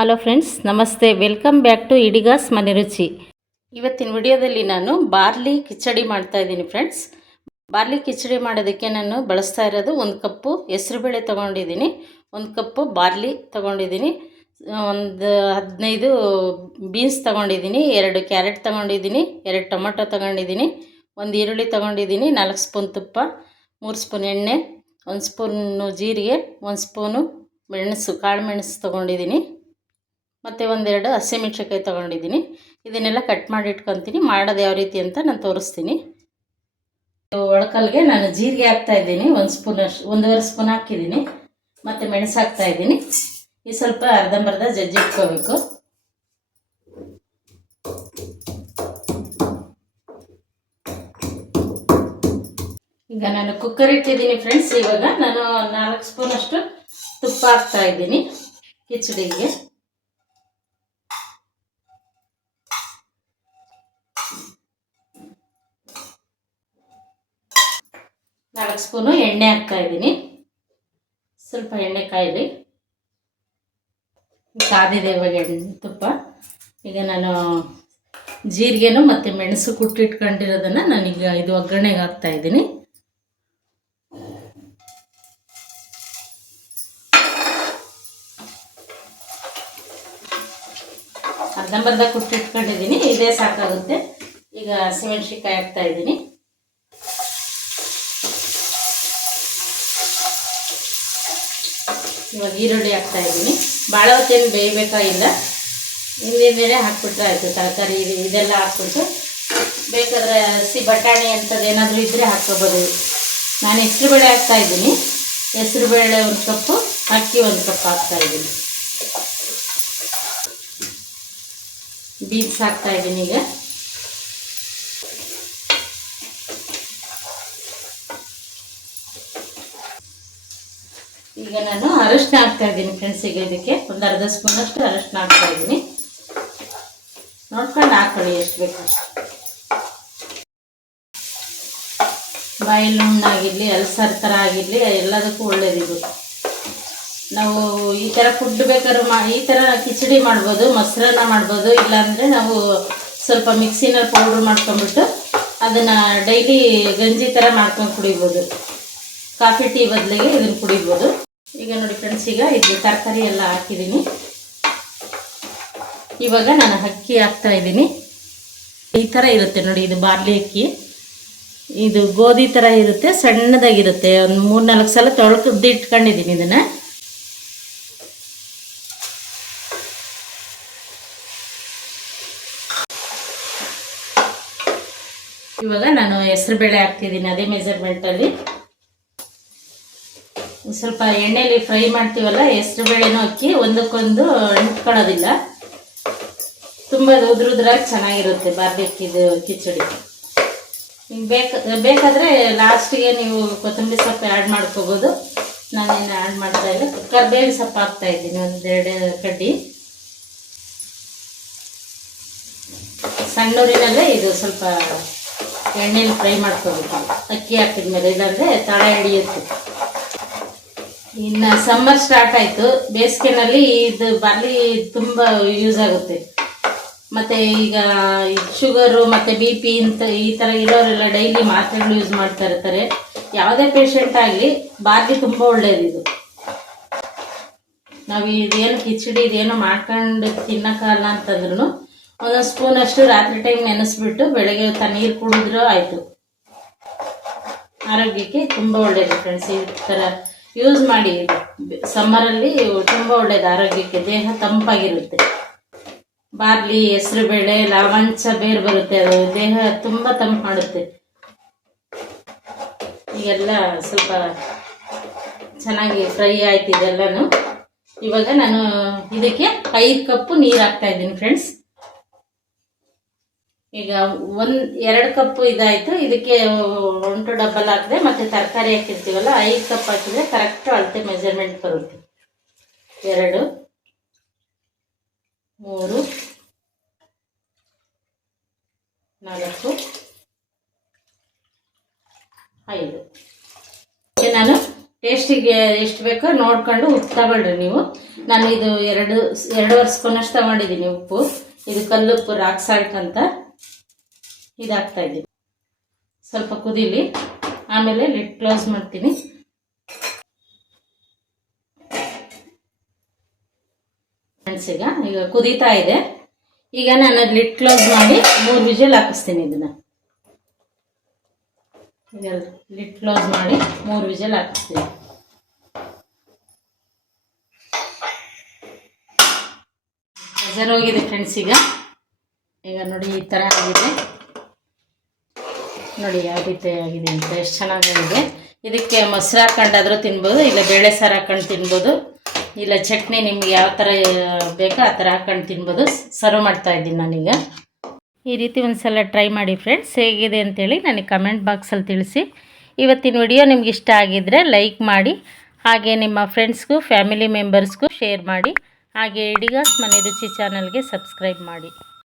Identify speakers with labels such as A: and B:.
A: Hello friends ನಮಸ್ತೆ. Welcome back to ಇಡಿಗಾಸ್ ಮನೆ ರುಚಿ ಇವತ್ತಿನ ವಿಡಿಯೋದಲ್ಲಿ ನಾನು ಬಾರ್ಲಿ ಕಿಚಡಿ ಮಾಡ್ತಾ ಇದ್ದೀನಿ ಫ್ರೆಂಡ್ಸ್ ಬಾರ್ಲಿ ಕಿಚಡಿ ಮಾಡೋದಕ್ಕೆ ನಾನು ಬಳಸ್ತಾ ಇರೋದು ಒಂದು ಕಪ್ಪು ಹೆಸರುಬೇಳೆ ತೊಗೊಂಡಿದ್ದೀನಿ. ಒಂದು ಕಪ್ಪು ಬಾರ್ಲಿ ತೊಗೊಂಡಿದ್ದೀನಿ. ಒಂದು ಹದಿನೈದು ಬೀನ್ಸ್ ತೊಗೊಂಡಿದ್ದೀನಿ. ಎರಡು ಕ್ಯಾರೆಟ್ ತೊಗೊಂಡಿದ್ದೀನಿ. ಎರಡು ಟೊಮೊಟೊ ತೊಗೊಂಡಿದ್ದೀನಿ. ಒಂದು ಈರುಳ್ಳಿ ತೊಗೊಂಡಿದ್ದೀನಿ. ನಾಲ್ಕು ಸ್ಪೂನ್ ತುಪ್ಪ, ಮೂರು ಸ್ಪೂನ್ ಎಣ್ಣೆ, ಒಂದು ಸ್ಪೂನು ಜೀರಿಗೆ, ಒಂದು ಸ್ಪೂನು ಮೆಣಸು, ಕಾಳು ಮೆಣಸು ತೊಗೊಂಡಿದ್ದೀನಿ. ಮತ್ತು ಒಂದೆರಡು ಹಸಿಮೆಣ್ಸಿನ್ಕಾಯಿ ತೊಗೊಂಡಿದ್ದೀನಿ. ಇದನ್ನೆಲ್ಲ ಕಟ್ ಮಾಡಿ ಇಟ್ಕೊತೀನಿ. ಮಾಡೋದು ಯಾವ ರೀತಿ ಅಂತ ನಾನು ತೋರಿಸ್ತೀನಿ. ಒಳಕಲ್ಗೆ ನಾನು ಜೀರಿಗೆ ಹಾಕ್ತಾ ಇದ್ದೀನಿ. ಒಂದು ಸ್ಪೂನ್ ಅಷ್ಟು, ಒಂದೂವರೆ ಸ್ಪೂನ್ ಹಾಕಿದ್ದೀನಿ. ಮತ್ತು ಮೆಣಸು ಹಾಕ್ತಾ ಇದ್ದೀನಿ. ಈ ಸ್ವಲ್ಪ ಅರ್ಧಂಬರ್ಧ ಜಜ್ಜಿ ಇಟ್ಕೋಬೇಕು. ಈಗ ನಾನು ಕುಕ್ಕರ್ ಇಟ್ಟಿದ್ದೀನಿ ಫ್ರೆಂಡ್ಸ್ ಇವಾಗ ನಾನು ನಾಲ್ಕು ಸ್ಪೂನ್ ಅಷ್ಟು ತುಪ್ಪ ಹಾಕ್ತಾ ಇದ್ದೀನಿ. ಕಿಚಡಿಗೆ. ನಾಲ್ಕು ಸ್ಪೂನು ಎಣ್ಣೆ ಹಾಕ್ತಾ ಇದ್ದೀನಿ. ಸ್ವಲ್ಪ ಎಣ್ಣೆ ಕಾಯಿಲಿ. ಕಾದಿದೆ ಇವಾಗ ಎಣ್ಣೆ ತುಪ್ಪ. ಈಗ ನಾನು ಜೀರಿಗೆನು ಮತ್ತು ಮೆಣಸು ಕುಟ್ಟಿಟ್ಕೊಂಡಿರೋದನ್ನು ನಾನೀಗ ಇದು ಒಗ್ಗರಣೆಗೆ ಹಾಕ್ತಾ ಇದ್ದೀನಿ. ಅರ್ಧಂಬರ್ಧ ಕುಟ್ಟಿಟ್ಕೊಂಡಿದ್ದೀನಿ ಇದೇ ಸಾಕಾಗುತ್ತೆ. ಈಗ ಹಸಿಮೆಣ್ಸಿನ್ಕಾಯಿ ಹಾಕ್ತಾ ಇವಾಗ ಈರುಳ್ಳಿ ಹಾಕ್ತಾ ಇದ್ದೀನಿ. ಭಾಳ ಹೊತ್ತೇನು ಬೇಯಬೇಕಾಗಿಲ್ಲ ಹಿಂದಿಂದೇನೆ ಹಾಕ್ಬಿಟ್ರೆ ಆಯಿತು ತರಕಾರಿ ಇದು ಇದೆಲ್ಲ ಹಾಕ್ಬಿಟ್ಟು. ಬೇಕಾದ್ರೆ ಹಸಿ ಬಟಾಣಿ ಅಂಥದ್ದು ಏನಾದರೂ ಇದ್ದರೆ ಹಾಕ್ಕೋಬೋದು. ನಾನು ಹೆಸ್ರುಬೇಳೆ ಹಾಕ್ತಾ ಇದ್ದೀನಿ. ಹೆಸ್ರುಬೇಳೆ ಒಂದು ಕಪ್ಪು, ಅಕ್ಕಿ ಒಂದು ಕಪ್ ಹಾಕ್ತಾ ಇದ್ದೀನಿ. ಬೀನ್ಸ್ ಹಾಕ್ತಾ ಇದ್ದೀನಿ ಈಗ. ಈಗ ನಾನು ಅರಶಿನ ಹಾಕ್ತಾ ಇದ್ದೀನಿ ಫ್ರೆಂಡ್ಸಿಗೆ ಇದಕ್ಕೆ. ಒಂದು ಅರ್ಧ ಸ್ಪೂನ್ ಅಷ್ಟು ಅರಶಿನ ಹಾಕ್ತಾ ಇದ್ದೀನಿ. ನೋಡ್ಕೊಂಡು ಹಾಕೊಳ್ಳಿ, ಎಷ್ಟು ಬೇಕು ಬಾಯಲ್ಲಿ ಹುಣ್ಣಾಗಿರಲಿ ಅಲ್ಸರ್ ಥರ ಆಗಿರಲಿ, ಎಲ್ಲದಕ್ಕೂ ಒಳ್ಳೇದಿದು ನಾವು ಈ ಥರ ಫುಡ್ ಬೇಕಾದ್ರೆ ಮಾ, ಈ ಥರ ಕಿಚಡಿ ಮಾಡ್ಬೋದು, ಮೊಸರನ್ನ ಮಾಡ್ಬೋದು, ಇಲ್ಲಾಂದರೆ ನಾವು ಸ್ವಲ್ಪ ಮಿಕ್ಸಿನಲ್ಲಿ ಪೌಡ್ರ್ ಮಾಡ್ಕೊಂಡ್ಬಿಟ್ಟು ಅದನ್ನು ಡೈಲಿ ಗಂಜಿ ಥರ ಮಾಡ್ಕೊಂಡು ಕುಡಿಬೋದು. ಕಾಫಿ ಟೀ ಬದಲಿಗೆ ಇದನ್ನು ಕುಡಿಬೋದು. ಈಗ ನೋಡಿ ಫ್ರೆಂಡ್ಸ್ ಈಗ ಇದು ತರಕಾರಿ ಎಲ್ಲ ಹಾಕಿದ್ದೀನಿ. ಇವಾಗ ನಾನು ಅಕ್ಕಿ ಹಾಕ್ತಾ ಇದ್ದೀನಿ. ಈ ಥರ ಇರುತ್ತೆ ನೋಡಿ, ಇದು ಬಾರ್ಲಿ ಅಕ್ಕಿ. ಇದು ಗೋಧಿ ಥರ ಇರುತ್ತೆ, ಸಣ್ಣದಾಗಿರುತ್ತೆ. ಒಂದು ಮೂರು ನಾಲ್ಕು ಸಲ ತೊಳ್ಕದ್ದು ಇಟ್ಕೊಂಡಿದ್ದೀನಿ ಇದನ್ನು. ಇವಾಗ ನಾನು ಹೆಸರು ಬೇಳೆ ಹಾಕ್ತಿದ್ದೀನಿ, ಅದೇ ಮೆಜರ್ಮೆಂಟಲ್ಲಿ ಸ್ವಲ್ಪ ಎಣ್ಣೆಲಿ ಫ್ರೈ ಮಾಡ್ತೀವಲ್ಲ ಹೆಸರು ಬೇಳೆನೂ ಅಕ್ಕಿ, ಒಂದಕ್ಕೊಂದು ಅಂಟ್ಕೊಳ್ಳೋದಿಲ್ಲ ತುಂಬ ಉದ್ರುದ್ರಾಗಿ ಚೆನ್ನಾಗಿರುತ್ತೆ ಬಾರ್ಬೇಕಿದು ಕಿಚಡಿ. ನಿಮ್ಗೆ ಬೇಕು, ಬೇಕಾದರೆ ಲಾಸ್ಟಿಗೆ ನೀವು ಕೊತ್ತಂಬರಿ ಸೊಪ್ಪು ಆ್ಯಡ್ ಮಾಡ್ಕೋಬೋದು. ನಾನೇನು ಆ್ಯಡ್ ಮಾಡ್ತಾ ಇಲ್ಲ. ಕರ್ಬೇವಿನ ಸೊಪ್ಪು ಹಾಕ್ತಾ ಇದ್ದೀನಿ, ಒಂದೆರಡು ಕಡ್ಡಿ. ಸಣ್ಣೂರಿನಲ್ಲೇ ಇದು ಸ್ವಲ್ಪ ಎಣ್ಣೆಲಿ ಫ್ರೈ ಮಾಡ್ಕೋಬೇಕು. ಅಕ್ಕಿ ಹಾಕಿದ್ಮೇಲೆ, ಇಲ್ಲಾಂದರೆ ತಳ ಹಿಡಿಯುತ್ತೆ. ಇನ್ನು ಸಮ್ಮರ್ ಸ್ಟಾರ್ಟ್ ಆಯಿತು. ಬೇಸಿಗೆನಲ್ಲಿ ಇದು ಬಾರ್ಲಿ ತುಂಬ ಯೂಸ್ ಆಗುತ್ತೆ. ಮತ್ತು ಈಗ ಶುಗರು ಮತ್ತು ಬಿ ಪಿ ಇಂಥ ಈ ಥರ ಇರೋರೆಲ್ಲ ಡೈಲಿ ಮಾತ್ರೆಗಳು ಯೂಸ್ ಮಾಡ್ತಾ ಇರ್ತಾರೆ. ಯಾವುದೇ ಪೇಷಂಟ್ ಆಗಲಿ ಬಾರ್ಲಿ ತುಂಬ ಒಳ್ಳೆಯದಿದು ನಾವು ಇದೇನು ಕಿಚಡಿ, ಇದೇನು ಮಾಡ್ಕೊಂಡು ತಿನ್ನೋಕ್ಕಲ್ಲ ಅಂತಂದ್ರೂ ಒಂದೊಂದು ಸ್ಪೂನ್ ಅಷ್ಟು ರಾತ್ರಿ ಟೈಮ್ ನೆನೆಸ್ಬಿಟ್ಟು ಬೆಳಗ್ಗೆ ತ ನೀರು ಕುಡಿದ್ರೂ ಆಯಿತು. ಆರೋಗ್ಯಕ್ಕೆ ತುಂಬ ಒಳ್ಳೆಯದು ಫ್ರೆಂಡ್ಸ್ ಈ ಥರ ಯೂಸ್ ಮಾಡಿ ಸಮ್ಮರಲ್ಲಿ ತುಂಬ ಒಳ್ಳೆಯದು ಆರೋಗ್ಯಕ್ಕೆ ದೇಹ ತಂಪಾಗಿರುತ್ತೆ. ಬಾರ್ಲಿ ಹೆಸರು ಬೇಳೆ ಲವಂಚ ಬೇರು ಬರುತ್ತೆ ಅದು, ದೇಹ ತುಂಬ ತಂಪು ಮಾಡುತ್ತೆ. ಈಗೆಲ್ಲ ಸ್ವಲ್ಪ ಚೆನ್ನಾಗಿ ಫ್ರೈ ಆಯ್ತು ಇದೆಲ್ಲನೂ. ಇವಾಗ ನಾನು ಇದಕ್ಕೆ ಐದು ಕಪ್ಪು ನೀರು ಹಾಕ್ತಾ ಇದ್ದೀನಿ ಫ್ರೆಂಡ್ಸ್ ಈಗ ಒಂದು, ಎರಡು ಕಪ್ ಇದಾಯಿತು. ಇದಕ್ಕೆ ಒಂಟು ಡಬ್ಬಲ್ ಹಾಕಿದೆ ಮತ್ತು ತರಕಾರಿ ಹಾಕಿರ್ತೀವಲ್ಲ, ಐದು ಕಪ್ ಹಾಕಿದ್ರೆ ಕರೆಕ್ಟು ಅಳತೆ ಮೆಜರ್ಮೆಂಟ್ ಬರುತ್ತೆ. ಎರಡು, ಮೂರು, ನಾಲ್ಕು, ಐದು. ನಾನು ಟೇಸ್ಟ್ ಟೇಸ್ಟಿಗೆ ಎಷ್ಟು ಬೇಕೋ ನೋಡ್ಕೊಂಡು ಉಪ್ಪು ತಗೊಳ್ರಿ ನೀವು. ನಾನು ಇದು ಎರಡು ಎರಡು ಸ್ಪೂನಷ್ಟು ತಗೊಂಡಿದ್ದೀನಿ ಉಪ್ಪು. ಇದು ಕಲ್ಲುಪ್ಪು, ರಾಕ್ ಸಾಲ್ಟ್ ಅಂತ. ಇದಾಗ್ತಾ ಇದೆ. ಸ್ವಲ್ಪ ಕುದಿಲಿ, ಆಮೇಲೆ ಲಿಡ್ ಕ್ಲೋಸ್ ಮಾಡ್ತೀನಿ. ಫ್ರೆಂಡ್ಸ್ ಈಗ ಈಗ ಕುದೀತಾ ಇದೆ. ಈಗ ನಾನು ಲಿಡ್ ಕ್ಲೋಸ್ ಮಾಡಿ ಮೂರು ವಿಜಲ್ ಹಾಕಿಸ್ತೀನಿ ಇದನ್ನ. ಈಗ ಲಿಡ್ ಕ್ಲೋಸ್ ಮಾಡಿ ಮೂರು ವಿಜಲ್ ಹಾಕಿಸ್ತೀನಿ. ಹೋಗಿದೆ ಫ್ರೆಂಡ್ಸ್ ಈಗ. ಈಗ ನೋಡಿ ಈ ಥರ ಆಗಿದೆ. ನೋಡಿ ಯಾವ ರೀತಿ ಆಗಿದೆ ಅಂತ ಎಷ್ಟು ಚೆನ್ನಾಗಿದೆ ಇದಕ್ಕೆ ಮೊಸರು ಹಾಕೊಂಡಾದ್ರೂ ತಿನ್ಬೋದು, ಇಲ್ಲ ಬೇಳೆ ಸಾರು ಹಾಕೊಂಡು ತಿನ್ಬೋದು. ಇಲ್ಲ ಚಟ್ನಿ ನಿಮ್ಗೆ ಯಾವ ಥರ ಬೇಕೋ ಆ ಥರ ಹಾಕೊಂಡು ತಿನ್ಬೋದು. ಸರ್ವ್ ಮಾಡ್ತಾ ಇದ್ದೀನಿ ನಾನೀಗ. ಈ ರೀತಿ ಒಂದು ಸಲ ಟ್ರೈ ಮಾಡಿ ಫ್ರೆಂಡ್ಸ್, ಹೇಗಿದೆ ಅಂತೇಳಿ ನನಗೆ ಕಮೆಂಟ್ ಬಾಕ್ಸಲ್ಲಿ ತಿಳಿಸಿ. ಇವತ್ತಿನ ವಿಡಿಯೋ ನಿಮ್ಗೆ ಇಷ್ಟ ಆಗಿದ್ದರೆ ಲೈಕ್ ಮಾಡಿ, ಹಾಗೆ ನಿಮ್ಮ ಫ್ರೆಂಡ್ಸ್ಗೂ, ಫ್ಯಾಮಿಲಿ ಮೆಂಬರ್ಸ್ಗೂ ಶೇರ್ ಮಾಡಿ, ಹಾಗೆ ಇಡಿಗಾಸ್ ಮನೆ ರುಚಿ ಚಾನಲ್ಗೆ ಸಬ್ಸ್ಕ್ರೈಬ್ ಮಾಡಿ.